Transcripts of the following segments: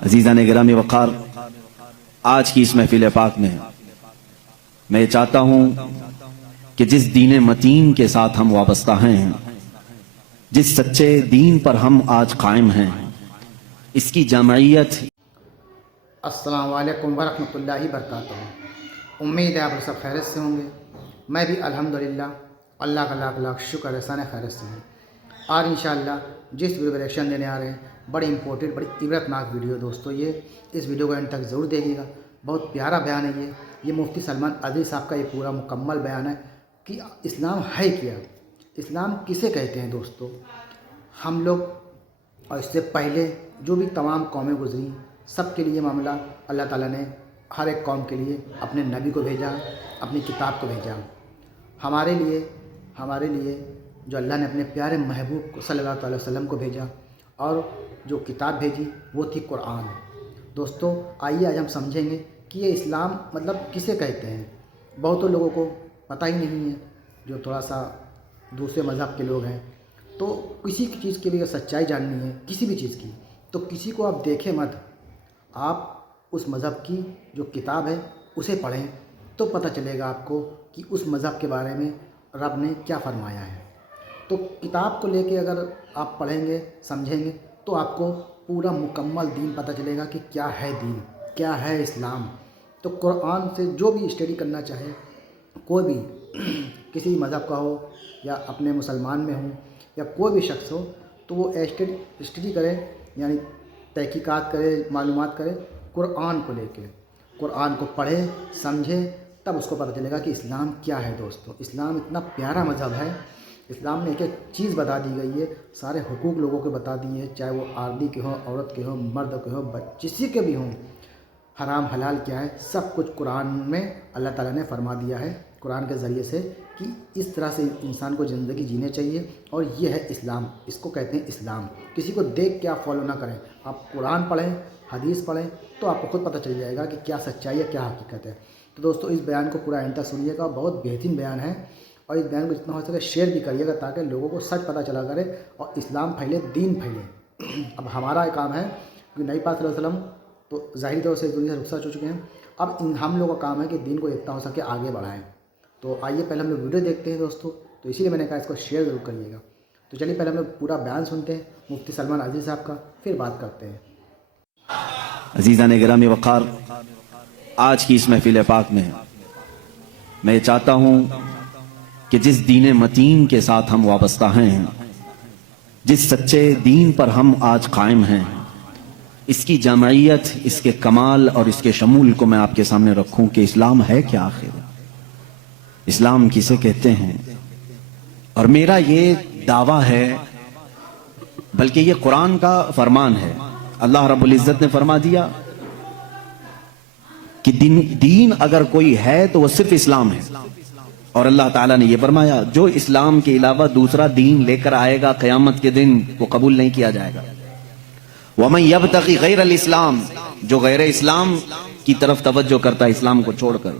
عزیزان گرامی وقار، آج کی اس محفل پاک میں میں چاہتا ہوں کہ جس دین متین کے ساتھ ہم وابستہ ہیں، جس سچے دین پر ہم آج قائم ہیں، اس کی جامعیت۔ السلام علیکم ورحمۃ اللہ وبرکاتہ۔ امید ہے آپ سب خیرت سے ہوں گے۔ میں بھی الحمدللہ اللہ کا لاکھ لاکھ شکر احسان خیرت سے ہوں۔ اور انشاءاللہ جس ویڈیو کا ریئیکشن دینے آ رہے ہیں، بڑی امپورٹنٹ، بڑی عبرتناک ویڈیو دوستو، یہ اس ویڈیو کو اینڈ تک ضرور دیکھیے گا۔ بہت پیارا بیان ہے یہ مفتی سلمان عزیز صاحب کا یہ پورا مکمل بیان ہے کہ اسلام ہے کیا، اسلام کسے کہتے ہیں دوستو۔ ہم لوگ اور اس سے پہلے جو بھی تمام قومیں گزری، سب کے لیے معاملہ اللہ تعالیٰ نے ہر ایک قوم کے لیے اپنے نبی کو بھیجا، اپنی کتاب کو بھیجا۔ ہمارے لیے جو اللہ نے اپنے پیارے محبوب کو صلی اللہ علیہ وسلم کو بھیجا، اور جو کتاب بھیجی وہ تھی قرآن۔ دوستو آئیے آج ہم سمجھیں گے کہ یہ اسلام مطلب کسے کہتے ہیں۔ بہتوں لوگوں کو پتہ ہی نہیں ہے، جو تھوڑا سا دوسرے مذہب کے لوگ ہیں۔ تو کسی چیز کے لیے سچائی جاننی ہے، کسی بھی چیز کی، تو کسی کو آپ دیکھیں مت، آپ اس مذہب کی جو کتاب ہے اسے پڑھیں، تو پتہ چلے گا آپ کو کہ اس مذہب کے بارے میں رب نے کیا فرمایا ہے۔ تو کتاب کو لے کے اگر آپ پڑھیں گے، سمجھیں گے، تو آپ کو پورا مکمل دین پتہ چلے گا کہ کیا ہے دین، کیا ہے اسلام۔ تو قرآن سے جو بھی اسٹڈی کرنا چاہے، کوئی بھی کسی مذہب کا ہو یا اپنے مسلمان میں ہوں یا کوئی بھی شخص ہو، تو وہ اسٹڈی کرے، یعنی تحقیقات کرے، معلومات کرے قرآن کو لے کے، قرآن کو پڑھے، سمجھے، تب اس کو پتہ چلے گا کہ اسلام کیا ہے دوستو۔ اسلام اتنا پیارا مذہب ہے، اسلام میں ایک ایک چیز بتا دی گئی ہے، سارے حقوق لوگوں کے بتا دیے ہیں، چاہے وہ آدمی کے ہوں، عورت کے ہوں، مرد کے ہوں، کسی کے بھی ہوں۔ حرام حلال کیا ہے، سب کچھ قرآن میں اللہ تعالیٰ نے فرما دیا ہے، قرآن کے ذریعے سے، کہ اس طرح سے انسان کو زندگی جینے چاہیے، اور یہ ہے اسلام۔ اس کو کہتے ہیں اسلام۔ کسی کو دیکھ کے آپ فالو نہ کریں، آپ قرآن پڑھیں، حدیث پڑھیں، تو آپ کو خود پتہ چل جائے گا کہ کیا سچائی ہے، کیا حقیقت ہے۔ تو دوستو اس بیان کو پورا اینڈ تک سنیے گا، بہت بہترین بیان ہے، اور اس بیان کو جتنا ہو سکے شیئر بھی کریے گا، تاکہ لوگوں کو سچ پتہ چلا کرے اور اسلام پھیلے، دین پھیلے۔ اب ہمارا یہ کام ہے کہ نبی پاک صلی اللہ علیہ وسلم تو ظاہری طور سے اس دنیا سے رخصت ہو چکے ہیں، اب ہم لوگوں کا کام ہے کہ دین کو جتنا ہو سکے آگے بڑھائیں۔ تو آئیے پہلے ہم لوگ ویڈیو دیکھتے ہیں دوستو، تو اسی لیے میں نے کہا اس کو شیئر ضرور کریے گا۔ تو چلیے پہلے ہم لوگ پورا بیان سنتے ہیں مفتی سلمان عزیز صاحب کا، پھر بات کرتے ہیں۔ عزیزان گرامی وقار، آج کی اس محفل پاک میں میں چاہتا ہوں کہ جس دین متین کے ساتھ ہم وابستہ ہیں، جس سچے دین پر ہم آج قائم ہیں، اس کی جامعیت، اس کے کمال اور اس کے شمول کو میں آپ کے سامنے رکھوں کہ اسلام ہے کیا آخر، اسلام کسے کہتے ہیں۔ اور میرا یہ دعویٰ ہے، بلکہ یہ قرآن کا فرمان ہے۔ اللہ رب العزت نے فرما دیا کہ دین اگر کوئی ہے تو وہ صرف اسلام ہے، اور اللہ تعالیٰ نے یہ فرمایا جو اسلام کے علاوہ دوسرا دین لے کر آئے گا قیامت کے دن وہ قبول نہیں کیا جائے گا۔ وَمَن يَبْتَغِ غَيْرَ الْإِسْلَامِ، جو غیر اسلام کی طرف توجہ کرتا ہے اسلام کو چھوڑ کر،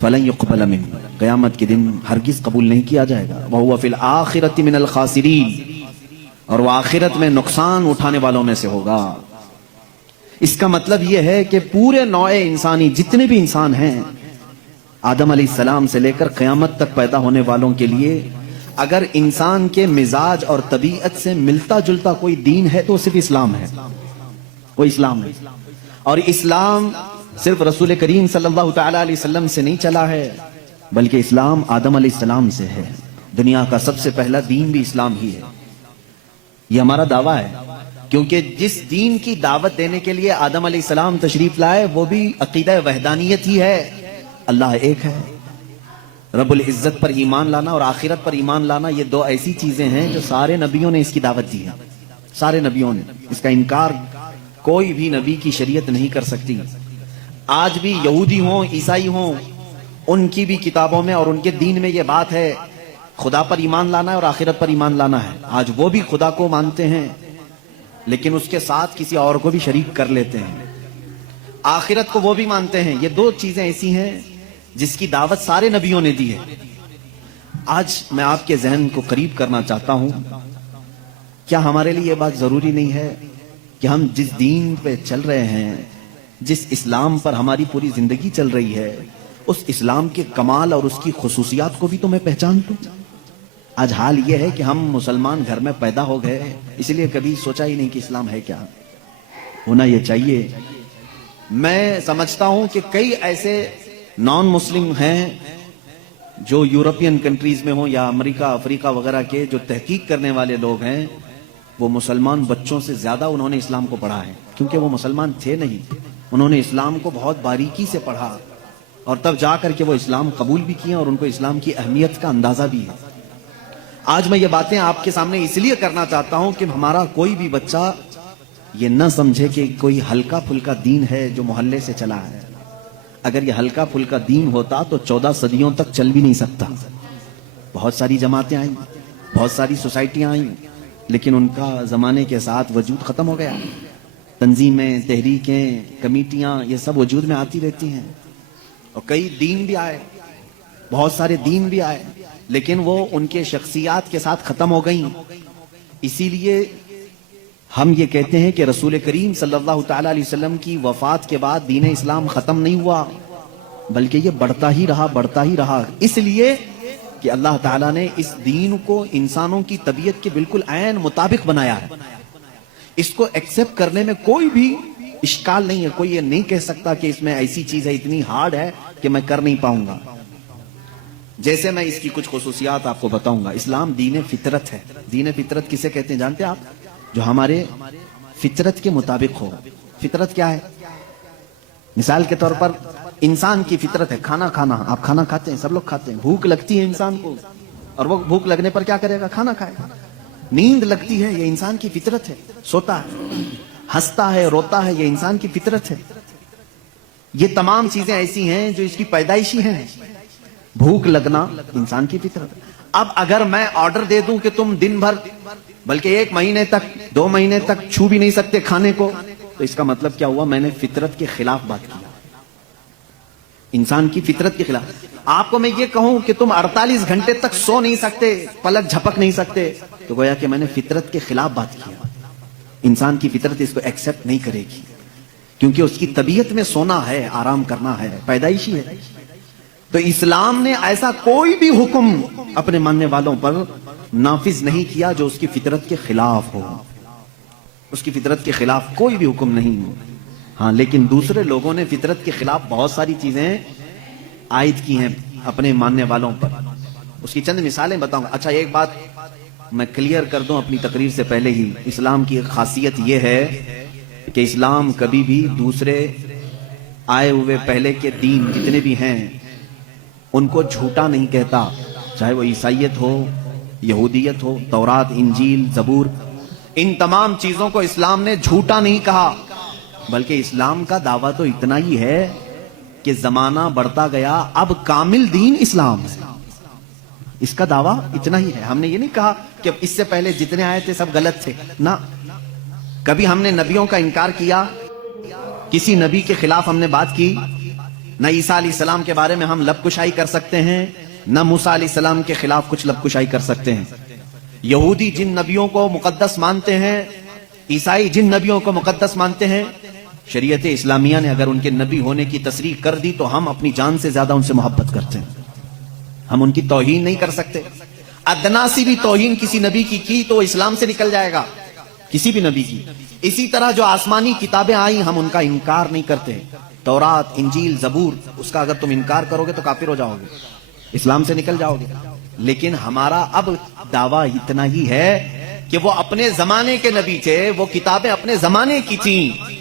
فَلَن يُقْبَلَ مِنْهُ، قیامت کے دن ہرگز قبول نہیں کیا جائے گا۔ وَهُوَ فِي الْآخِرَةِ مِنَ الْخَاسِرِينَ، اور وہ آخرت میں نقصان اٹھانے والوں میں سے ہوگا۔ اس کا مطلب یہ ہے کہ پورے نوع انسانی، جتنے بھی انسان ہیں، آدم علیہ السلام سے لے کر قیامت تک پیدا ہونے والوں کے لیے، اگر انسان کے مزاج اور طبیعت سے ملتا جلتا کوئی دین ہے تو صرف اسلام ہے، وہ اسلام ہے۔ اور اسلام صرف رسول کریم صلی اللہ تعالی علیہ وسلم سے نہیں چلا ہے، بلکہ اسلام آدم علیہ السلام سے ہے۔ دنیا کا سب سے پہلا دین بھی اسلام ہی ہے، یہ ہمارا دعویٰ ہے، کیونکہ جس دین کی دعوت دینے کے لیے آدم علیہ السلام تشریف لائے وہ بھی عقیدہ وحدانیت ہی ہے، اللہ ایک ہے۔ رب العزت پر ایمان لانا اور آخرت پر ایمان لانا، یہ دو ایسی چیزیں ہیں جو سارے نبیوں نے اس کی دعوت دی ہے، سارے نبیوں نے، اس کا انکار کوئی بھی نبی کی شریعت نہیں کر سکتی۔ آج بھی یہودی ہوں، عیسائی ہوں، ان کی بھی کتابوں میں اور ان کے دین میں یہ بات ہے، خدا پر ایمان لانا ہے اور آخرت پر ایمان لانا ہے۔ آج وہ بھی خدا کو مانتے ہیں، لیکن اس کے ساتھ کسی اور کو بھی شریک کر لیتے ہیں۔ آخرت کو وہ بھی مانتے ہیں۔ یہ دو چیزیں ایسی ہیں جس کی دعوت سارے نبیوں نے دی ہے۔ آج میں آپ کے ذہن کو قریب کرنا چاہتا ہوں، کیا ہمارے لیے یہ بات ضروری نہیں ہے کہ ہم جس دین پہ چل رہے ہیں، جس اسلام پر ہماری پوری زندگی چل رہی ہے، اس اسلام کے کمال اور اس کی خصوصیات کو بھی تو میں پہچانتا ہوں۔ آج حال یہ ہے کہ ہم مسلمان گھر میں پیدا ہو گئے، اس لیے کبھی سوچا ہی نہیں کہ اسلام ہے کیا، ہونا یہ چاہیے۔ میں سمجھتا ہوں کہ کئی ایسے نان مسلم ہیں جو یورپین کنٹریز میں ہوں یا امریکہ افریقہ وغیرہ کے، جو تحقیق کرنے والے لوگ ہیں، وہ مسلمان بچوں سے زیادہ انہوں نے اسلام کو پڑھا ہے، کیونکہ وہ مسلمان تھے نہیں، انہوں نے اسلام کو بہت باریکی سے پڑھا اور تب جا کر کے وہ اسلام قبول بھی کیا اور ان کو اسلام کی اہمیت کا اندازہ بھی ہے۔ آج میں یہ باتیں آپ کے سامنے اس لیے کرنا چاہتا ہوں کہ ہمارا کوئی بھی بچہ یہ نہ سمجھے کہ کوئی ہلکا پھلکا دین ہے جو محلے سے چلا ہے۔ اگر یہ ہلکا پھلکا دین ہوتا تو 14 صدیوں تک چل بھی نہیں سکتا۔ بہت ساری جماعتیں آئیں، بہت ساری سوسائٹیاں آئیں، لیکن ان کا زمانے کے ساتھ وجود ختم ہو گیا۔ تنظیمیں، تحریکیں، کمیٹیاں، یہ سب وجود میں آتی رہتی ہیں، اور کئی دین بھی آئے، بہت سارے دین بھی آئے، لیکن وہ ان کے شخصیات کے ساتھ ختم ہو گئیں۔ اسی لیے ہم یہ کہتے ہیں کہ رسول کریم صلی اللہ تعالی علیہ وسلم کی وفات کے بعد دین اسلام ختم نہیں ہوا، بلکہ یہ بڑھتا ہی رہا، اس لیے کہ اللہ تعالیٰ نے اس دین کو انسانوں کی طبیعت کے بالکل عین مطابق بنایا ہے۔ اس کو ایکسپٹ کرنے میں کوئی بھی اشکال نہیں ہے، کوئی یہ نہیں کہہ سکتا کہ اس میں ایسی چیز ہے، اتنی ہارڈ ہے کہ میں کر نہیں پاؤں گا۔ جیسے میں اس کی کچھ خصوصیات آپ کو بتاؤں گا۔ اسلام دین فطرت ہے۔ دین فطرت کسے کہتے ہیں جانتے ہیں آپ؟ جو ہمارے فطرت کے مطابق ہو۔ فطرت کیا ہے؟ مثال کے طور پر انسان کی فطرت ہے کھانا کھانا، آپ کھانا کھاتے ہیں، سب لوگ کھاتے ہیں، بھوک لگتی ہے انسان کو، اور وہ بھوک لگنے پر کیا کرے گا؟ کھانا کھائے گا۔ نیند لگتی ہے، یہ انسان کی فطرت ہے، سوتا ہے، ہنستا ہے، روتا ہے، یہ انسان کی فطرت ہے۔ یہ تمام چیزیں ایسی ہیں جو اس کی پیدائشی ہیں۔ بھوک لگنا انسان کی فطرت ہے۔ اب اگر میں آرڈر دے دوں کہ تم دن بھر بلکہ 1 مہینے تک 2 مہینے تک چھو بھی نہیں سکتے کھانے کو، تو اس کا مطلب کیا ہوا؟ میں نے فطرت کے خلاف بات کیا، انسان کی فطرت کے خلاف۔ آپ کو میں یہ کہوں کہ تم 48 گھنٹے تک سو نہیں سکتے، پلک جھپک نہیں سکتے، تو گویا کہ میں نے فطرت کے خلاف بات کیا۔ انسان کی فطرت اس کو ایکسپٹ نہیں کرے گی، کیونکہ اس کی طبیعت میں سونا ہے، آرام کرنا ہے، پیدائشی ہے۔ تو اسلام نے ایسا کوئی بھی حکم اپنے ماننے والوں پر نافذ نہیں کیا جو اس کی فطرت کے خلاف ہو۔ اس کی فطرت کے خلاف کوئی بھی حکم نہیں۔ ہاں، لیکن دوسرے لوگوں نے فطرت کے خلاف بہت ساری چیزیں عائد کی ہیں اپنے ماننے والوں پر۔ اس کی چند مثالیں بتاؤں گا۔ اچھا، ایک بات میں کلیئر کر دوں اپنی تقریر سے پہلے ہی، اسلام کی ایک خاصیت یہ ہے کہ اسلام کبھی بھی دوسرے آئے ہوئے پہلے کے دین جتنے بھی ہیں ان کو جھوٹا نہیں کہتا، چاہے وہ عیسائیت ہو، یہودیت ہو، تورات، انجیل، زبور، ان تمام چیزوں کو اسلام نے جھوٹا نہیں کہا، بلکہ اسلام کا دعویٰ تو اتنا ہی ہے کہ زمانہ بڑھتا گیا، اب کامل دین اسلام ہے۔ اس کا دعویٰ اتنا ہی ہے۔ ہم نے یہ نہیں کہا کہ اس سے پہلے جتنے آئے تھے سب غلط تھے، نہ، کبھی ہم نے نبیوں کا انکار کیا؟ کسی نبی کے خلاف ہم نے بات کی؟ نہ عیسیٰ علیہ السلام کے بارے میں ہم لب کشائی کر سکتے ہیں، نہ موسیٰ علیہ السلام کے خلاف کچھ لب کشائی کر سکتے ہیں۔ یہودی جن نبیوں کو مقدس مانتے ہیں، عیسائی جن نبیوں کو مقدس مانتے ہیں، شریعت اسلامیہ نے اگر ان کے نبی ہونے کی تصریح کر دی تو ہم اپنی جان سے زیادہ ان سے محبت کرتے ہیں، ہم ان کی توہین نہیں کر سکتے۔ ادنا سی بھی توہین کسی نبی کی تو اسلام سے نکل جائے گا، کسی بھی نبی کی۔ اسی طرح جو آسمانی کتابیں آئیں ہم ان کا انکار نہیں کرتے، تورات، انجیل، زبور، اس کا اگر تم انکار کرو گے تو کافر ہو جاؤ گے، اسلام سے نکل جاؤ گے۔ لیکن ہمارا اب دعویٰ اتنا ہی ہے کہ وہ اپنے زمانے کے نبی تھے، وہ کتابیں اپنے زمانے کی تھیں۔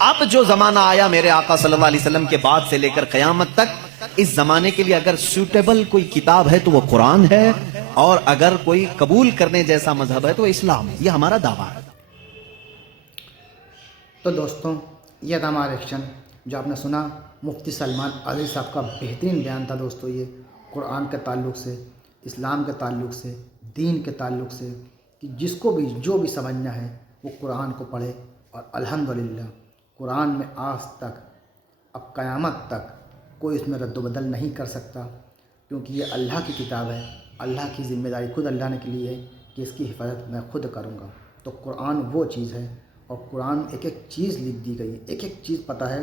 اب جو زمانہ آیا میرے آقا صلی اللہ علیہ وسلم کے بعد سے لے کر قیامت تک، اس زمانے کے لیے اگر سوٹیبل کوئی کتاب ہے تو وہ قرآن ہے، اور اگر کوئی قبول کرنے جیسا مذہب ہے تو وہ اسلام ہے۔ یہ ہمارا دعویٰ ہے۔ تو دوستوں، یہ تھا ہمارا ایکشن جو آپ نے سنا، مفتی سلمان عزیز صاحب کا بہترین بیان تھا دوستوں۔ یہ قرآن کے تعلق سے، اسلام کے تعلق سے، دین کے تعلق سے، کہ جس کو بھی جو بھی سمجھنا ہے وہ قرآن کو پڑھے، اور الحمدللہ قرآن میں آج تک، اب قیامت تک کوئی اس میں رد و بدل نہیں کر سکتا، کیونکہ یہ اللہ کی کتاب ہے۔ اللہ کی ذمہ داری خود اللہ نے کے لیے ہے کہ اس کی حفاظت میں خود کروں گا۔ تو قرآن وہ چیز ہے، اور قرآن ایک ایک چیز لکھ دی گئی ہے، ایک ایک چیز پتہ ہے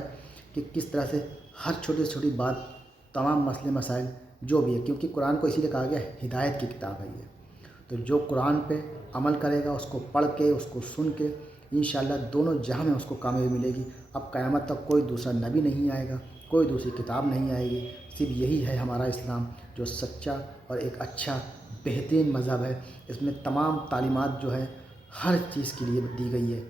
کہ کس طرح سے ہر چھوٹی سے چھوٹی بات، تمام مسئلے مسائل جو بھی ہے، کیونکہ قرآن کو اسی لیے کہا گیا ہدایت کی کتاب ہے یہ۔ تو جو قرآن پہ عمل کرے گا، اس کو پڑھ کے، اس کو سن کے، انشاءاللہ دونوں جہاں میں اس کو کامیابی ملے گی۔ اب قیامت تک کوئی دوسرا نبی نہیں آئے گا، کوئی دوسری کتاب نہیں آئے گی، صرف یہی ہے ہمارا اسلام، جو سچا اور ایک اچھا بہترین مذہب ہے۔ اس میں تمام تعلیمات جو ہے ہر چیز کے لیے دی گئی ہے۔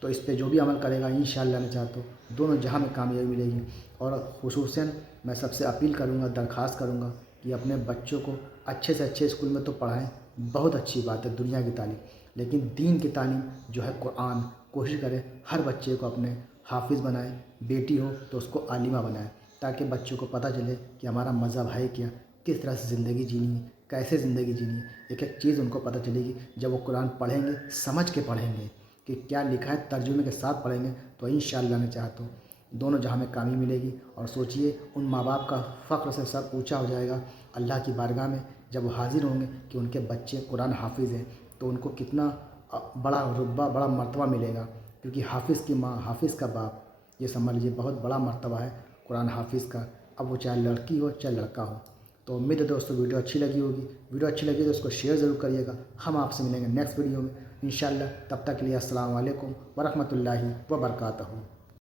تو اس پہ جو بھی عمل کرے گا انشاءاللہ میں چاہتا ہوں دونوں جہاں میں کامیابی ملے گی۔ اور خصوصاً میں سب سے اپیل کروں گا، درخواست کروں گا کہ اپنے بچوں کو اچھے سے اچھے اسکول میں تو پڑھائیں، بہت اچھی بات ہے دنیا کی تعلیم، لیکن دین کی تعلیم جو ہے قرآن، کوشش کرے ہر بچے کو اپنے حافظ بنائے، بیٹی ہو تو اس کو عالمہ بنائے، تاکہ بچوں کو پتہ چلے کہ ہمارا مذہب ہے کیا، کس طرح سے زندگی جینی ہے، کیسے زندگی جینی ہے۔ ایک ایک چیز ان کو پتہ چلے گی جب وہ قرآن پڑھیں گے، سمجھ کے پڑھیں گے کہ کیا لکھا ہے، ترجمے کے ساتھ پڑھیں گے، تو انشاءاللہ میں چاہتا ہوں دونوں جہاں میں کامیابی ملے گی۔ اور سوچئے ان ماں باپ کا فخر سے سر اونچا ہو جائے گا اللہ کی بارگاہ میں، جب وہ حاضر ہوں گے کہ ان کے بچے قرآن حافظ ہیں، تو ان کو کتنا بڑا رتبہ، بڑا مرتبہ ملے گا، کیونکہ حافظ کی ماں، حافظ کا باپ، یہ سمجھ لیجیے بہت بڑا مرتبہ ہے قرآن حافظ کا، اب وہ چاہے لڑکی ہو چاہے لڑکا ہو۔ تو امید ہے دوستوں ویڈیو اچھی لگی ہوگی، ویڈیو اچھی لگی تو اس کو شیئر ضرور کریے گا۔ ہم آپ سے ملیں گے نیکسٹ ویڈیو میں انشاءاللہ، تب تک کے لیے السلام علیکم ورحمۃ اللہ وبرکاتہ۔